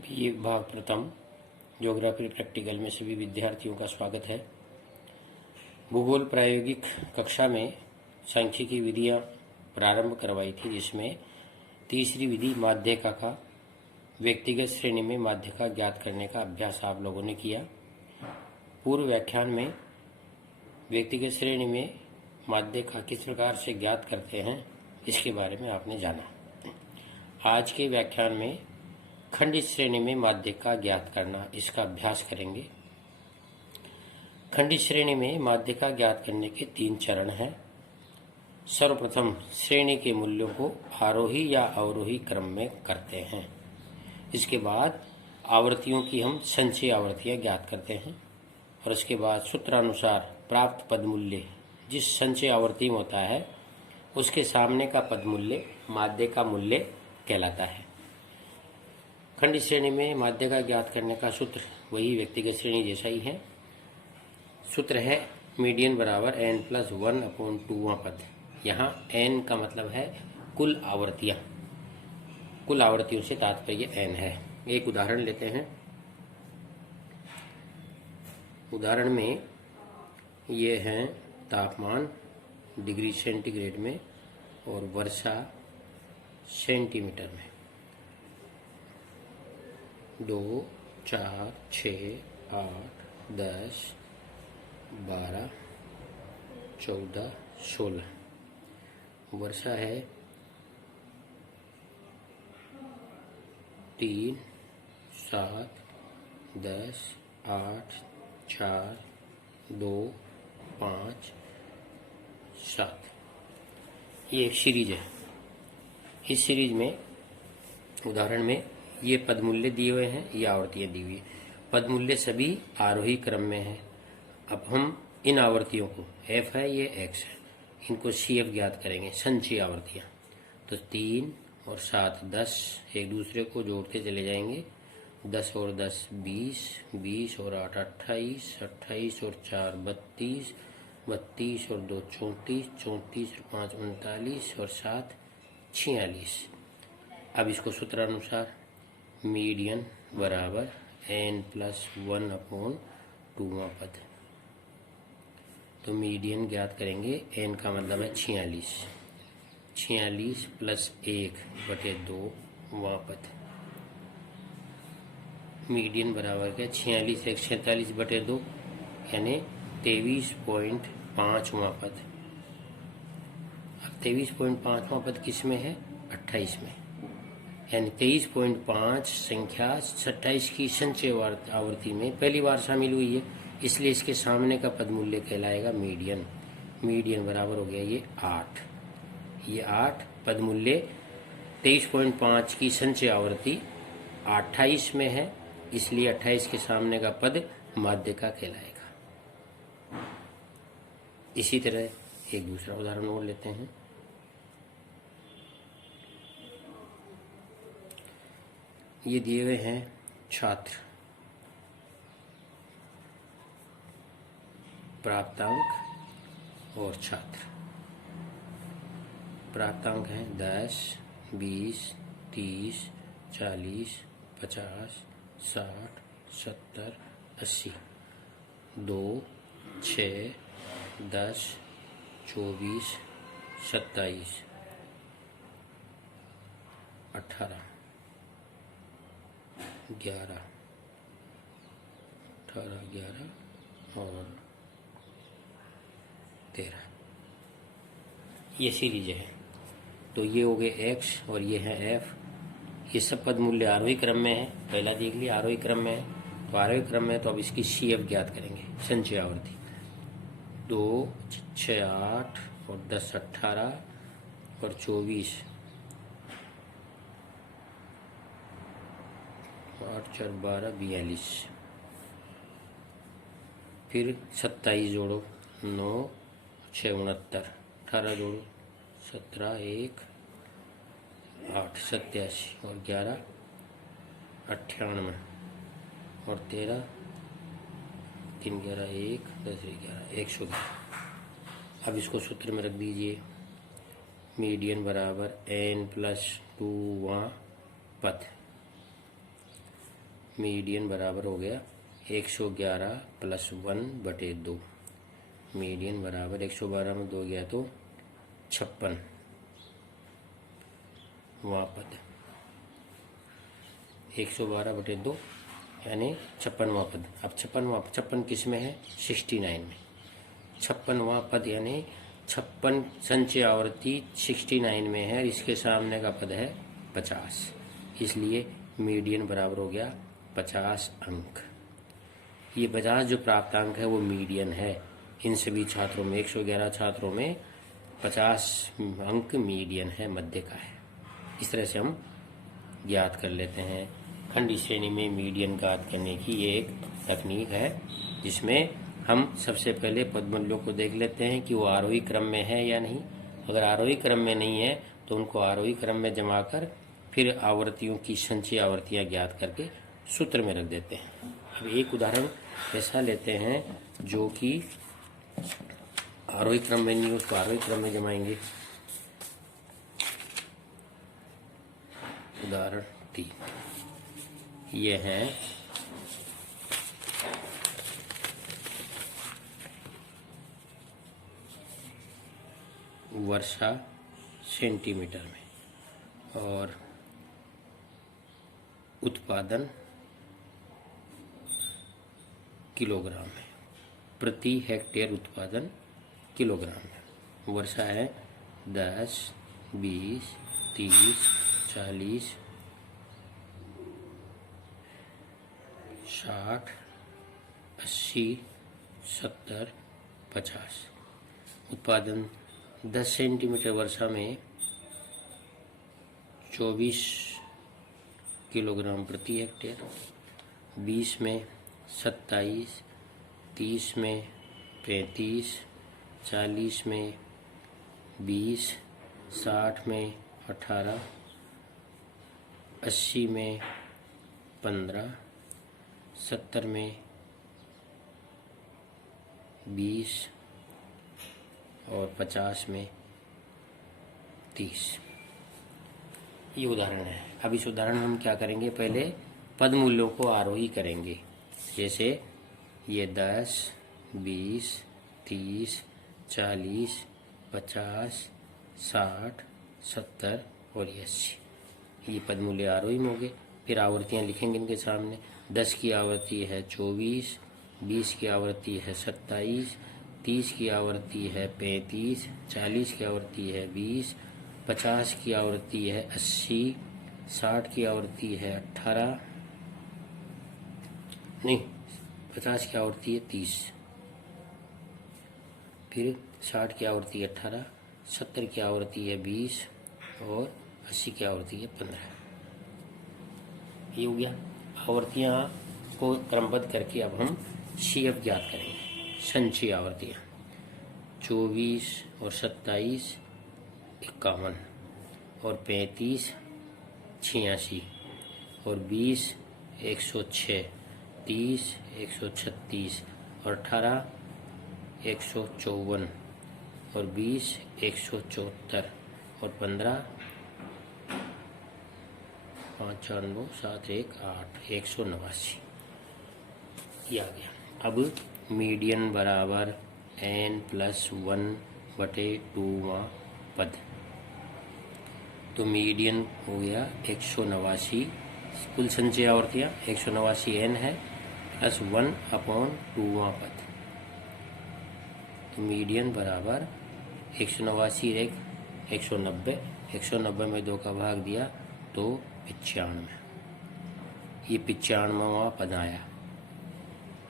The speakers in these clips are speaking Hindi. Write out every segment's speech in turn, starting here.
ये भाग प्रथम ज्योग्राफी प्रैक्टिकल में सभी विद्यार्थियों का स्वागत है। भूगोल प्रायोगिक कक्षा में सांख्यिकी विधियां प्रारंभ करवाई थी, जिसमें तीसरी विधि माध्यिका का व्यक्तिगत श्रेणी में माध्यिका ज्ञात करने का अभ्यास आप लोगों ने किया। पूर्व व्याख्यान में व्यक्तिगत श्रेणी में माध्यिका किस प्रकार से ज्ञात करते हैं इसके बारे में आपने जाना। आज के व्याख्यान में खंडित श्रेणी में माध्यिका ज्ञात करना, इसका अभ्यास करेंगे। खंडित श्रेणी में माध्यिका ज्ञात करने के 3 चरण हैं। सर्वप्रथम श्रेणी के मूल्यों को आरोही या अवरोही क्रम में करते हैं। इसके बाद आवर्तियों की हम संचयी आवर्तियां ज्ञात करते हैं और उसके बाद सूत्रानुसार प्राप्त पद मूल्य जिस संचयी आवर्ती में होता है उसके सामने का पद मूल्य माध्यिका मूल्य कहलाता है। खंडित श्रेणी में माध्यिका ज्ञात करने का सूत्र वही व्यक्तिगत श्रेणी जैसा ही है। सूत्र है मीडियन बराबर n+1/2वां पद। यहाँ n का मतलब है कुल आवर्तियां, कुल आवर्तियों से तात्पर्य n है। एक उदाहरण लेते हैं। उदाहरण में ये हैं तापमान डिग्री सेंटीग्रेड में और वर्षा सेंटीमीटर में। 2, 4, 6, 8, 10, 12, 14, 16। वर्षा है 3, 7, 10, 8, 4, 2, 5, 7। ये एक सीरीज है। इस सीरीज में उदाहरण में ये पद मूल्य दिए हुए हैं, ये आवर्तियां दी हुई है। पद मूल्य सभी आरोही क्रम में हैं। अब हम इन आवर्तियों को f है, ये x है, इनको CF ज्ञात करेंगे, संचयी आवर्तियां। तो 3 और 7 10 एक दूसरे को जोड़ते चले जाएंगे। 10 और 10 20, 20 और 8 28, 28 और 4 32, 32 और 2 34, 34 और 5 39 और 7 46। अब इसको सूत्रानुसार मीडियन बराबर n+1/2वां पद। तो मीडियन ज्ञात करेंगे। n का मतलब है 46, 46 + 1/2वां पद। मीडियन बराबर क्या, 46 × 46/2 यानी 23.5वां पद। अब 23.5वां पद किस में है? 28 में। यानी 23.5 संख्या 27 की संचय आवर्ती में पहली बार शामिल हुई है, इसलिए इसके सामने का पद मूल्य कहलाएगा मीडियन। मीडियन बराबर हो गया ये 8। ये 8 पद मूल्य 23.5 की संचय आवर्ती 28 में है, इसलिए 28 के सामने का पद माध्यिका कहलाएगा। इसी तरह एक दूसरा उदाहरण और लेते हैं। ये दिए हुए हैं छात्र, प्राप्तांक और छात्र। प्राप्तांक हैं 10, 20, 30, 40, 50, 60, 70, 80। 2, 6, 10, 24, 27, 18, 11, 18, 11 और 13। ये सीरीज है। तो ये हो गए x और ये है f। ये सब पद मूल्य आरोही क्रम में है। पहला देख लिया आरोही क्रम में है, तो आरोही क्रम में तो अब इसकी CF ज्ञात करेंगे, संचय आवर्ती। 2, 6, 8 और 10 18 और 24, 8, 4, 12, 42। फिर 27 जोड़ो, 9, 6, 69, 18 जोड़ो, 17, 1, 8, 87 और 11, 98 और 13, 3, 11, 1, 10, 11, 112। अब इसको सूत्र में रख दीजिए। मीडियन बराबर n+2वां पद। मीडियन बराबर हो गया 111 प्लस 1/2। मीडियन बराबर 112 में 2 गया तो 56 वहाँ पद 112/2 यानी 56वां पद। अब 56 किस में है? 69 में। 56वां पद यानी 56 संचय आवर्ती 69 में है, इसके सामने का पद है 50, इसलिए मीडियन बराबर हो गया 50 अंक। ये 50 जो प्राप्तांक है वो मीडियन है। इन सभी छात्रों में 111 छात्रों में 50 अंक मीडियन है, मध्य का है। इस तरह से हम ज्ञात कर लेते हैं। खंड श्रेणी में मीडियन ज्ञात करने की ये एक तकनीक है, जिसमें हम सबसे पहले पदमूल्यों को देख लेते हैं कि वो आरोही क्रम में है या नहीं। अगर आरोही क्रम में नहीं है तो उनको आरोही क्रम में जमा कर फिर आवर्तियों की संचयी आवर्तियाँ ज्ञात करके सूत्र में रख देते हैं। अब एक उदाहरण ऐसा लेते हैं जो कि आरोही क्रम में नहीं, उसको आरोही क्रम में जमाएंगे। उदाहरण 3 ये है वर्षा सेंटीमीटर में और उत्पादन किलोग्राम में, प्रति हेक्टेयर उत्पादन किलोग्राम में। वर्षा है 10, 20, 30, 40, 60, 80, 70, 50। उत्पादन 10 सेंटीमीटर वर्षा में 24 किलोग्राम प्रति हेक्टेयर, 20 में 27, 30 में 35, 40 में 20, 60 में 18, 80 में 15, 70 में 20 और 50 में 30। ये उदाहरण है। अब इस उदाहरण में हम क्या करेंगे? पहले पद मूल्यों को आरोही करेंगे। जैसे ये 10, 20, 30, 40, 50, 60, 70 और 80। ये पद मूल्य आरोही में हो गए। फिर आवर्तियाँ लिखेंगे इनके सामने। 10 की आवर्ती है 24, 20 की आवर्ती है 27, 30 की आवर्ती है 35, 40 की आवर्ती है 20, 50 की आवर्ती है 80, 60 की आवर्ती है 18, नहीं 50 की आवर्ती है 30, फिर 60 की आवर्ती है 18, 70 की आवर्ती है 20 और 80 की आवर्ती है 15। ये हो गया। आवर्तियाँ को क्रमबद्ध करके अब हम CF ज्ञात करेंगे। संचयी आवर्तियाँ 24 और 27 51 और 35 86 और 20 106, 30 136 और 18 154 और 20 174 और 15 5 4 9 7 1 8 189। ये आ गया। अब मीडियन बराबर n+1/2वां पद। तो मीडियन हो गया 189। कुल संचयी आवर्तियाँ 189 n है प्लस 1/2वां पद। तो मीडियन बराबर 189 एक 190, 190 में 2 का भाग दिया तो 95। ये 95वां पद आया,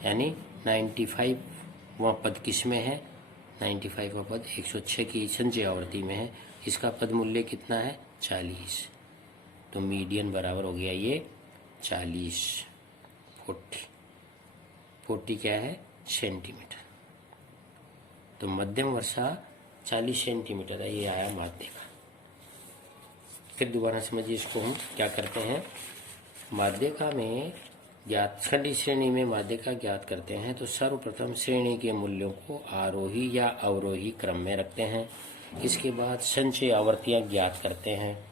यानी 95वां पद किस में है? 95वां पद 106 की संचयी आवर्ती में है। इसका पद मूल्य कितना है? 40। तो मीडियन बराबर हो गया ये 40। 40 क्या है? सेंटीमीटर। तो मध्यम वर्षा 40 सेंटीमीटर है, ये आया माध्य का। फिर दोबारा समझिए इसको हम क्या करते हैं। माध्यिका में ज्ञात खंडी श्रेणी में माध्यिका ज्ञात करते हैं तो सर्वप्रथम श्रेणी के मूल्यों को आरोही या अवरोही क्रम में रखते हैं। इसके बाद संचयी आवर्तियाँ ज्ञात करते हैं,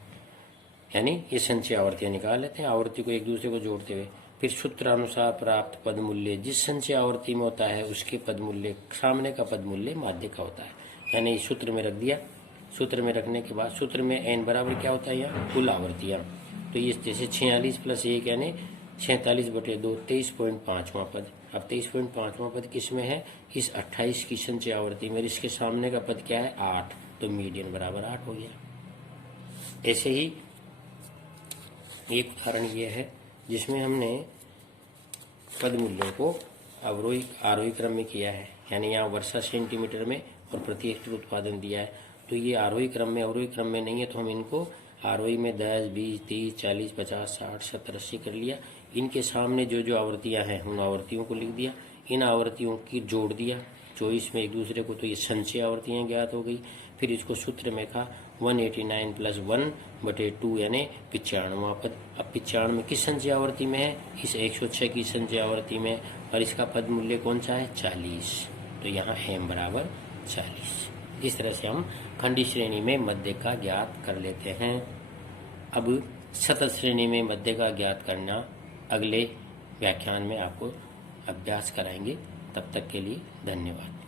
यानी ये संचयी आवर्तियाँ निकाल लेते हैं आवर्ती को एक दूसरे को जोड़ते हुए। फिर सूत्रानुसार प्राप्त पद मूल्य जिस संचय आवर्ती में होता है उसके पद मूल्य सामने का पद मूल्य माध्य का होता है। यानी इस सूत्र में रख दिया। सूत्र में रखने के बाद सूत्र में n बराबर क्या होता है यहाँ कुल आवर्तियाँ। तो ये जैसे 46 + 1 यानी 46/2 23.5वां पद। अब 23.5वां पद किस में है? इस 28 की संचय आवर्ती में। इसके सामने का पद क्या है 8, तो मीडियन बराबर 8 हो गया। ऐसे ही एक उदाहरण ये है जिसमें हमने पद मूल्यों को अवरोही आरोही क्रम में किया है। यानी यहाँ वर्षा सेंटीमीटर में और प्रति हेक्टेयर उत्पादन दिया है। तो ये आरोही क्रम में अवरोही क्रम में नहीं है, तो हम इनको आरोही में 10, 20, 30, 40, 50, 60, 70, 80 कर लिया। इनके सामने जो जो आवृत्तियाँ हैं उन आवृत्तियों को लिख दिया। इन आवृत्तियों की जोड़ दिया 24 में एक दूसरे को, तो ये संचय आवृत्तियाँ ज्ञात हो गई। फिर इसको सूत्र में कहा 189 + 1/2 यानी 95वां पद। अब 95 किस संचय आवर्ती में है? इस 106 की संचय आवर्ती में, और इसका पद मूल्य कौन सा है 40। तो यहाँ m बराबर 40। इस तरह से हम खंडी श्रेणी में मध्य का ज्ञात कर लेते हैं। अब सतत श्रेणी में मध्य का ज्ञात करना अगले व्याख्यान में आपको अभ्यास कराएंगे। तब तक के लिए धन्यवाद।